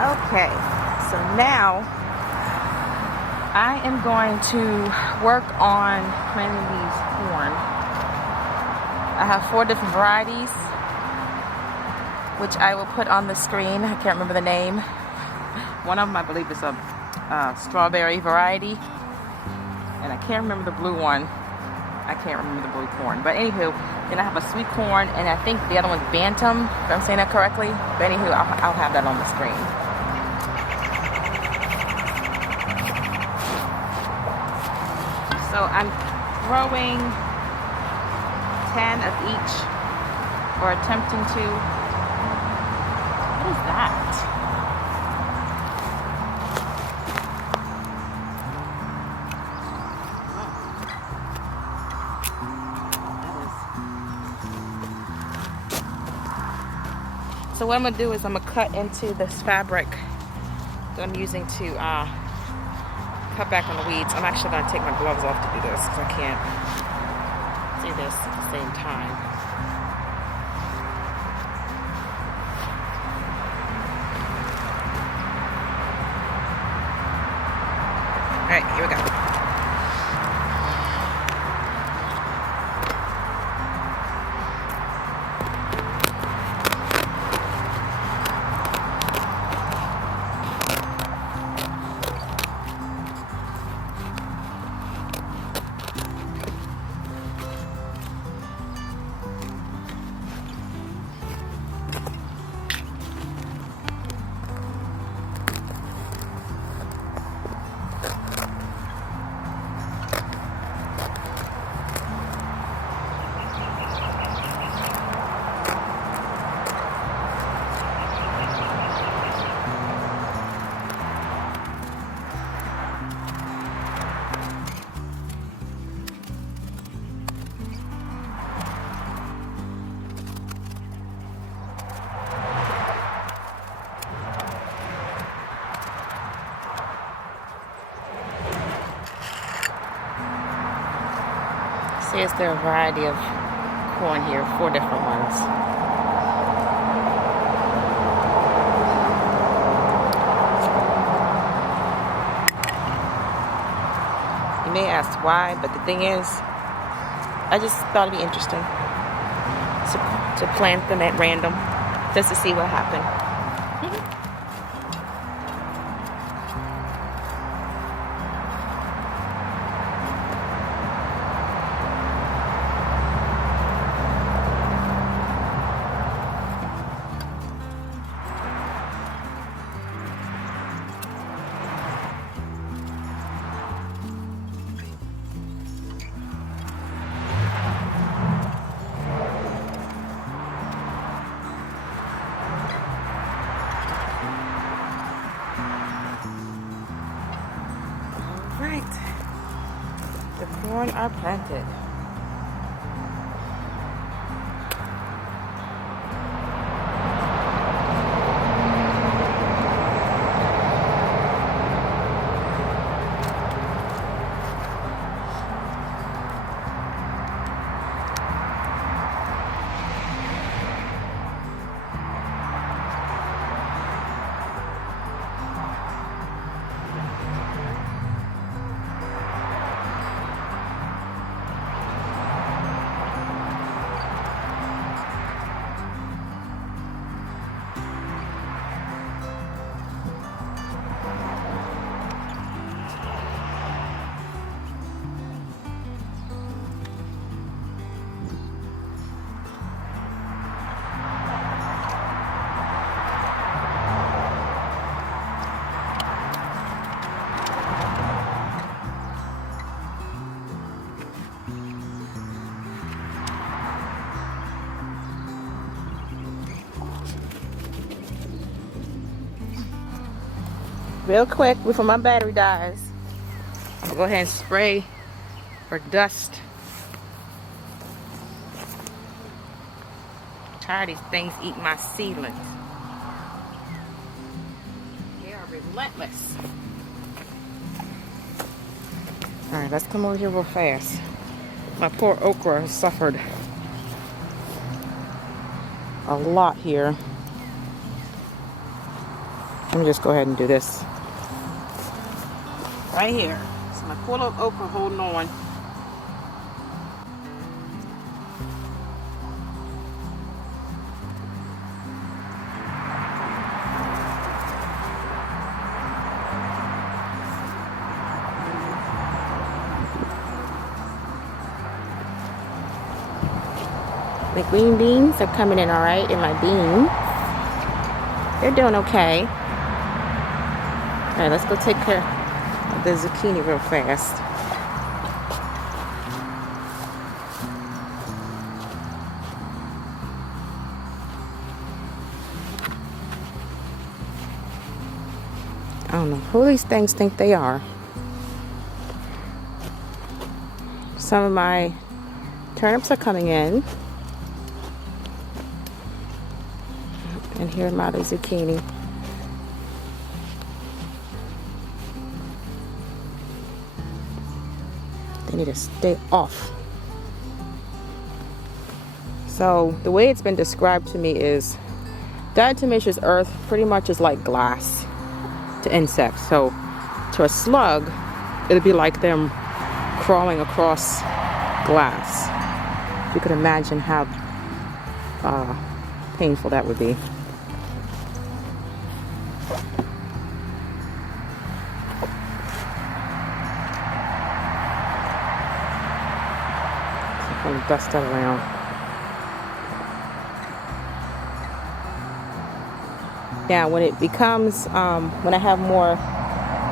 Okay, so now I am going to work on planting these corn. I have 4 different varieties, which I will put on the screen. I can't remember the name. One of them, I believe, is a strawberry variety, and I can't remember the blue one. I can't remember the blue corn. But anywho, then I have a sweet corn, and I think the other one's Bantam, if I'm saying that correctly. But anywho, I'll have that on the screen. So I'm growing 10 of each, or attempting to. What is that? So what I'm going to do is I'm going to cut into this fabric that I'm using to cut back on the weeds. I'm actually going to take my gloves off to do this because I can't do this at the same time. All right, here we go. Says there are a variety of corn here, 4 different ones. You may ask why, but the thing is, I just thought it'd be interesting to plant them at random, just to see what happened. The corn are planted. Real quick before my battery dies, I'll go ahead and spray for dust. I'm tired of these things eating my seedlings. They are relentless. Alright, let's come over here real fast. My poor okra has suffered a lot here. Let me just go ahead and do this. Right here. So my quarter of okra holding on. My green beans are coming in all right, and my beans, they're doing okay. All right, let's go take care of the zucchini real fast. I don't know who these things think they are. Some of my turnips are coming in. And here are my other zucchini. They need to stay off. So the way it's been described to me is diatomaceous earth pretty much is like glass to insects. So to a slug, it'd be like them crawling across glass. You could imagine how painful that would be. And dust that around. Now when it becomes, when I have more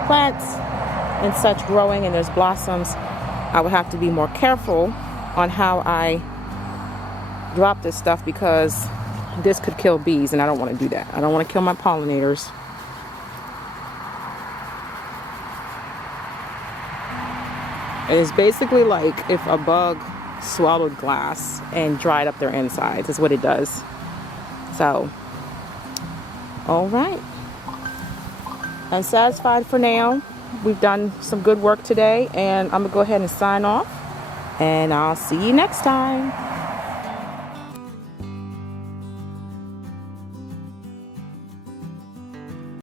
plants and such growing and there's blossoms, I would have to be more careful on how I drop this stuff, because this could kill bees and I don't want to do that. I don't want to kill my pollinators. It's basically like if a bug swallowed glass and dried up their insides is what it does. So, all right, I'm satisfied for now. We've done some good work today, and I'm gonna go ahead and sign off, and I'll see you next time.